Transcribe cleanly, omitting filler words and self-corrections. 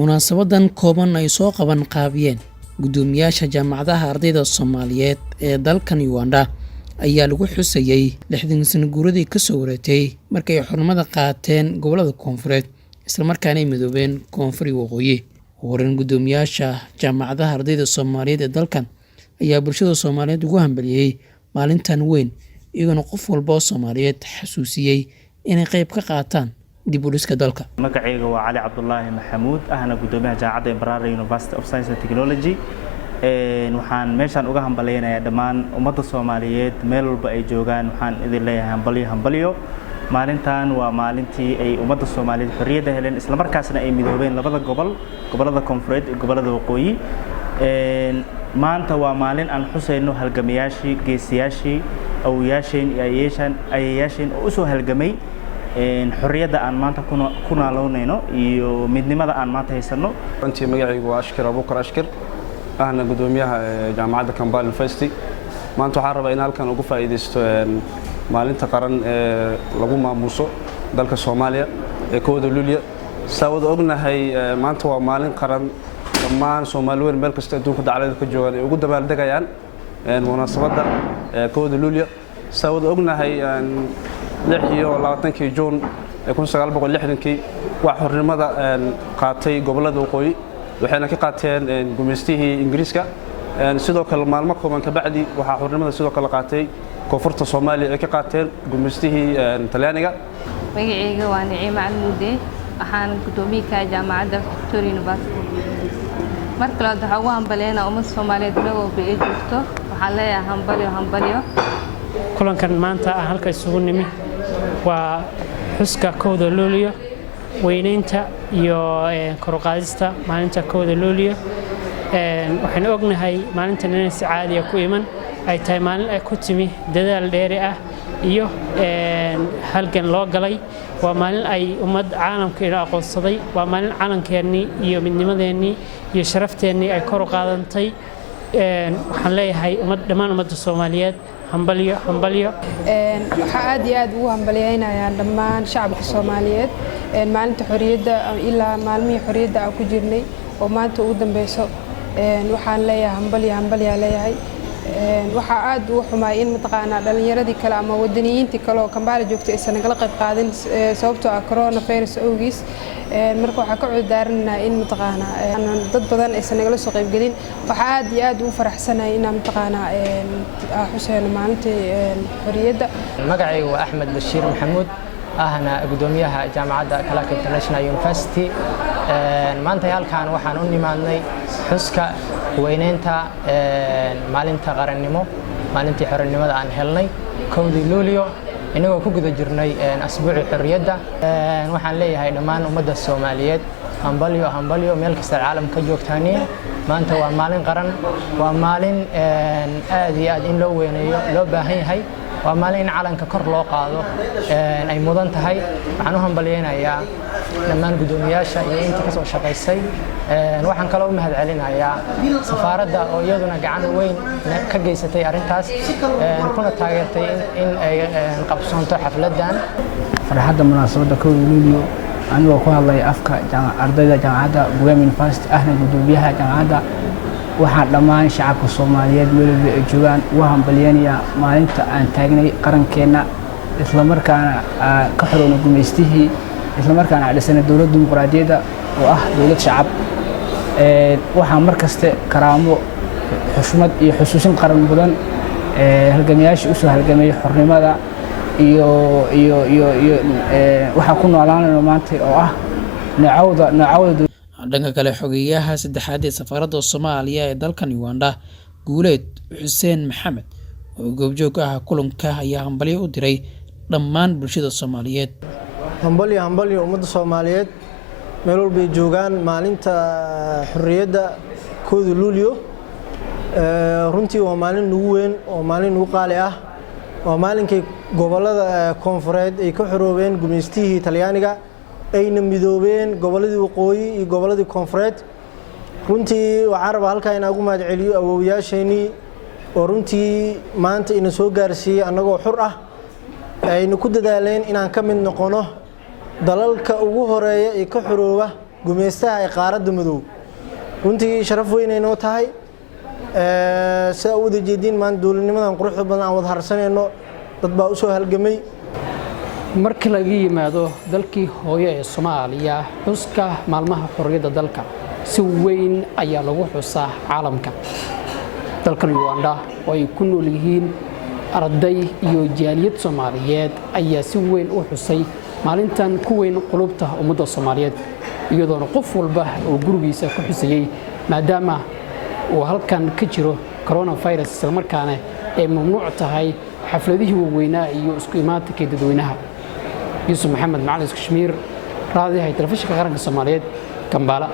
Munaasabaddan kooban ay soo qaban qaabiyeen gudoomiyaasha jaamacadaha ardayda Soomaaliyeed ee dalkan Uganda ayaa lagu xusayay 60 sano guuradii ka soo wareegtay markay xurmada qaateen gobolada koonfureed isla markaana ay midoobeen koonfur iyo waqooyi. Waran gudoomiyaasha jaamacadaha ardayda Soomaaliyeed ee dalkan ayaa bulshada Soomaaliyeed ugu hambaliyay maalintan weyn iyagoo qof walba oo Soomaaliyeed xasuusiyay inay qayb ka qaataan dib u dhiska dalka. Magacayga waa Cali Cabdullaahi Maxamuud ahna gudoomiyaha jaamacadda Ibrahim University of Science and Technology. waxaan meeshan uga hambaleynayaa dhammaan ummadda Soomaaliyeed meel walba ay joogaan. Waxaan idin leeyahay hambalyo. maalintan waa maalintii ay ummadda Soomaaliyeed xorriyadda heleen isla markaasna ay midoobeen labada gobolada koonfureed iyo gobolada waqooyi. maanta waa maalin aan xuseyno halgamayaashii, geesiyaashii, awoowayaasheen iyo ayeeyaasheen oo u soo halgamay xorriyadda aan maanta ku naaloonayno iyo midnimada aan maanta haysano. runtii magacaygu waa Ashkar Abukar Ashkar ahna gudoomiyaha jaamacadda Kampala University. maanta waxaan rabaa in halkan ugu faa'iideysto maalinta qaran ee lagu maamuuso dalka Soomaaliya ee kooda Luulyo. Saawada ognahay maanta waa maalin qaran dhammaan Soomaaliyeed meel kasta adduunka dacalada ka joogaan ay ugu dabaaldegayaan munaasabadda kooda Luulyo. Saawada ognahay 26 Juun 1960 waa xornimada qaatay gobolada waqooyi waxayna ka qaateen gumeystihii Ingiriiska. sidoo kale maalmo kooban ka bacdi waxa xornimada sidoo kale qaatay koonfurta Soomaaliya ay ka qaateen gumeystihii Talyaaniga. magacayga waa Naciima Almuude waxaan gudoomiyaha jaamacadda Victoria University. marka la dhaxo waan baleena ummadda Soomaaliyeed meel walba ay joogto waxaan leeyahay hambalyo. kulankan maanta halka isugu nimi waa xuska kooda Luulyo, weynaynta iyo kor u qaadista maalinta kooda Luulyo. waxaan ognahay maalintan inay si caadi ah ku iman ay tahay maalin ay ku timi dadaal dheeri ah iyo halgan loo galay. waa maalin ay ummad caalamka ila aqoonsaday. waa maalin calankeenii iyo midnimadeenii iyo sharafteenii ay kor u qaadantay. waxaan leeyahay dhammaan ummadda Soomaaliyeed hambalyo. waxaa aad iyo aad ugu hambalyeynayaan dhammaan shacabka Soomaaliyeed maalinta xorriyadda ilaa maalmihii xorriyadda aan ku jirnay oo maanta ugu dambeyso. waxaan leeyahay hambalyo leeyahay. waxaa aad ugu xumaay in mataqaanaa dhalinyaradii kale ama wadaniyiintii kale oo Kampala joogtay aysan nagala qayb qaadin sababtoo ah coronavirus awgiis. marka waxaa ka cudurdaaranaynaa in mataqaanaa dad badan aysan nagala soo qayb gelin. waxaa aad iyo aad ugu faraxsanahay inaan mataqaanaa xuseyno maalintii xorriyadda. magacaygu waa Axmed Bashiir Maxamuud ahna gudoomiyaha jaamacadda Kampala International University. maanta halkaan waxaan u nimaadnay xuska weynaynta maalinta qarannimo, maalintii xornimada aan helnay kowdii Luulyo inagoo ku guda jirnay asbuuci xorriyadda. waxaan leeyahay dhammaan ummadda Soomaaliyeed hambalyo meel kasta caalamka ka joogtaaniin. maanta waa maalin qaran, waa maalin aad iyo aad in loo weyneeyo loo baahan yahay. waa maalin in calanka kor loo qaado ay mudan tahay. waxaan u hambalyeynayaa dhammaan gudoomiyaasha iyo inta ka soo shaqaysay. waxaan kaloo u mahadcelinayaa safaaradda oo iyaduna gacan weyn ka geysatay arrintaas kuna taageertay in ay qabsoonto xafladdan. farxadda munaasabadda kooda Luulyo anigoo ku hadlay afka ardayda jaamacadda Ibrahim University ahna gudoomiyaha jaamacadda waxaan dhammaan shacabka Soomaaliyeed meel walba ay joogaan ugu hambalyeynayaa maalinta aan taagnay qarankeena isla markaana ka xoroona gumeystihii isla markaana dhisana dawlad dimuqraadiyadda oo ah dawlad shacab. waxaan markaste karaamo xushmad iyo xusuusin qaran mudan halgamayaashii u soo halgamay xornimada iyo waxaan ku noolaanayno maanta oo ah noocawda. dhanka kale xogeyaha saddexaad ee safaaradda Soomaaliya ee dalkan Uganda Guuleed Xuseen Maxamed oo goobjoog ah kulanka ayaa hambalyo u diray dhammaan bulshada Soomaaliyeed. hambalyo ummadda Soomaaliyeed meel walba ay joogaan maalinta xorriyadda kooda Luulyo. runtii waa maalin ugu weyn oo maalin ugu qaali ah. waa maalinkii gobolada koonfureed ay ka xoroobeen gumeystihii Talyaaniga ayna midoobeen goboladii waqooyi iyo goboladii koonfureed. runtii waxaan rabaa halkaa inaan ugu mahadceliyo awoowayaasheenii oo runtii maanta ina soo gaarsiiyey annagoo xur ah. ayna ku dadaaleen inaan ka mid noqono dalalka ugu horeeya ee ka xorooba gumeystaha ee qaaradda madow runtii sharaf weyn ay noo tahay sida u wada jeediin maanta dowladnimadan quruxda badan aan wada harsanayno dad baa u soo halgamay marka laga yimaado dalkii hooyo ee Soomaaliya xuska maalmaha xorriyadda dalka si weyn ayaa lagu xusaa caalamka dalkan Uganda oo ay ku nool yihiin arday iyo jaaliyad Soomaaliyeed ayaa si weyn u xusay maalintan ku weyn qulubta ummadda Soomaaliyeed iyadoo qof walba oo gurigiisa ku xusayay maadaama uu halkan ka jiro coronavirus isla markaana ay mamnuuc tahay xafladihii waaweynaa iyo isku imaatinka dadweynaha يوسف محمد معلس كشمير راضي هاي تلفزيون قرن الصوماليات كمبالا